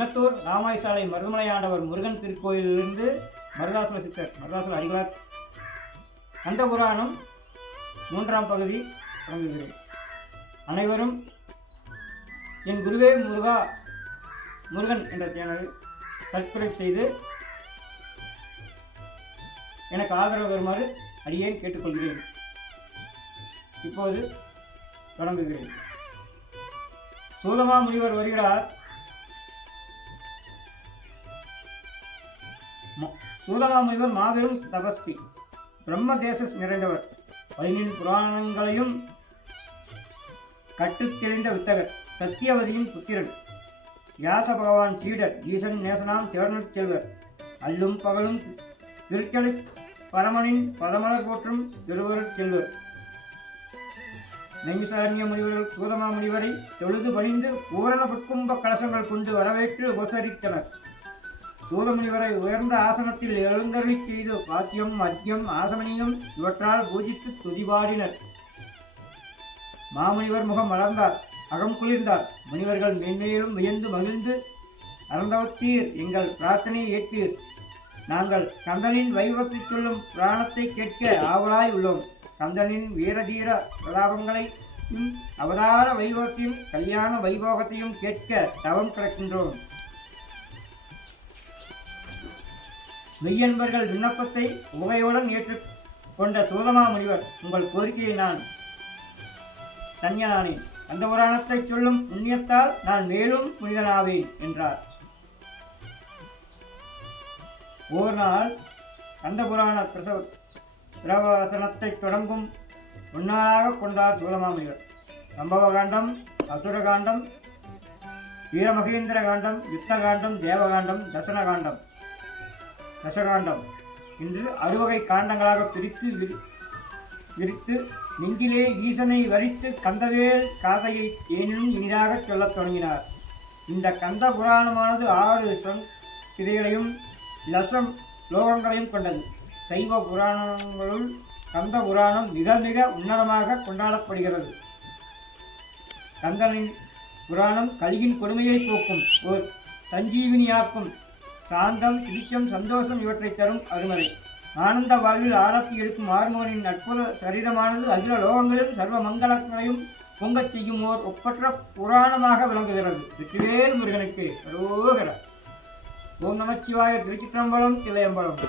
குன்னத்தூர் ராமாயசாலை மருதமலையாண்டவர் முருகன் திருக்கோயிலிருந்து மருதாசல சித்தர் மருதாசல அடிகளார் கந்த புராணம் 3ஆம் பகுதி தொடங்குகிறேன். அனைவரும் என் குருவே முருகன் என்ற சேனலை சப்ஸ்கிரைப் செய்து எனக்கு ஆதரவு வருமாறு அடியேன் கேட்டுக்கொள்கிறேன். இப்போது தொடங்குகிறேன். சூதமா முனிவர் வருகிறார். சூதமா முனிவர் மாபெரும் தபஸ்வி, பிரம்ம தேச நிறைந்தவர், 17 புராணங்களையும் கற்றுத் தெளிந்த வித்தகர், சத்தியவதியின் புத்திரன், வியாச பகவான் சீடர், ஈசன் நேசனாம் சேரனுட் செல்வர், அல்லும் பகலும் திருச்சலை பரமனின் பதமலர் போற்றும் திருவருட் செல்வர். நைமிசாரண்ய முனிவர்கள் சூதமா முனிவரை தொழுது பணிந்து பூரண புட்கும்ப கலசங்கள் கொண்டு வரவேற்று உபசரித்தனர். சூதமுனிவரை உயர்ந்த ஆசனத்தில் எழுந்தருளி செய்து பாத்தியம் மத்தியம் ஆசமனியும் இவற்றால் பூஜித்து துதிபாடினர். மாமுனிவர் முகம் மலர்ந்தார், அகம் குளிர்ந்தார். முனிவர்கள் மென்மேலும் வியந்து மகிழ்ந்து, அறந்தவத்தீர், எங்கள் பிரார்த்தனையை ஏற்பீர். நாங்கள் கந்தனின் வைபவத்தை சொல்லும் புராணத்தை கேட்க ஆவலாய் உள்ளோம். கந்தனின் வீரதீர பிரதாபங்களையும் அவதார வைபவத்தையும் கல்யாண வைபோகத்தையும் கேட்க தவம் கிடக்கின்றோம். மெய்யன்பர்கள் விண்ணப்பத்தை உகையுடன் ஏற்றுக்கொண்ட சூதமா முனிவர், உங்கள் கோரிக்கையை நான் தன்யனானேன். கந்த புராணத்தை சொல்லும் புண்ணியத்தால் நான் மேலும் புனிதனாவேன் என்றார். ஒரு நாள் கந்த புராண பிரவசனத்தை தொடங்கும் முன்னாளாக கொண்டார் சூதமா முனிவர். சம்பவகாண்டம், அசுரகாண்டம், வீரமகேந்திர காண்டம், யுத்த காண்டம், தேவகாண்டம், தசகாண்டம் என்று 6 வகை காண்டங்களாக விரித்து நெஞ்சிலே ஈசனை வரித்து கந்தவேல் காதையை ஏனினும் இனிதாக சொல்லத் தொடங்கினார். இந்த கந்த புராணமானது 6 சங்கிதைகளையும் லட்சம் லோகங்களையும் கொண்டது. சைவ புராணங்களுள் கந்த புராணம் மிக மிக உன்னதமாக கொண்டாடப்படுகிறது. கந்தனின் புராணம் கலியின் கொடுமையை போக்கும், ஓர் சஞ்சீவினியாக்கும், சாந்தம், சிரிக்கம், சந்தோஷம் இவற்றை தரும் அருமறை. ஆனந்த வாழ்வில் ஆராத்தி எடுக்கும் ஆறுமுகனின் அற்புத சரிதமானது அகில லோகங்களிலும் சர்வ மங்களங்களையும் பொங்கச் செய்யும் ஓர் ஒப்பற்ற புராணமாக விளங்குகிறது. வெற்றிவேல் முருகனுக்கு அரோகரா. ஓம் நமச்சிவாய. திருச்சிற்றம்பலம், தில்லையம்பலம்.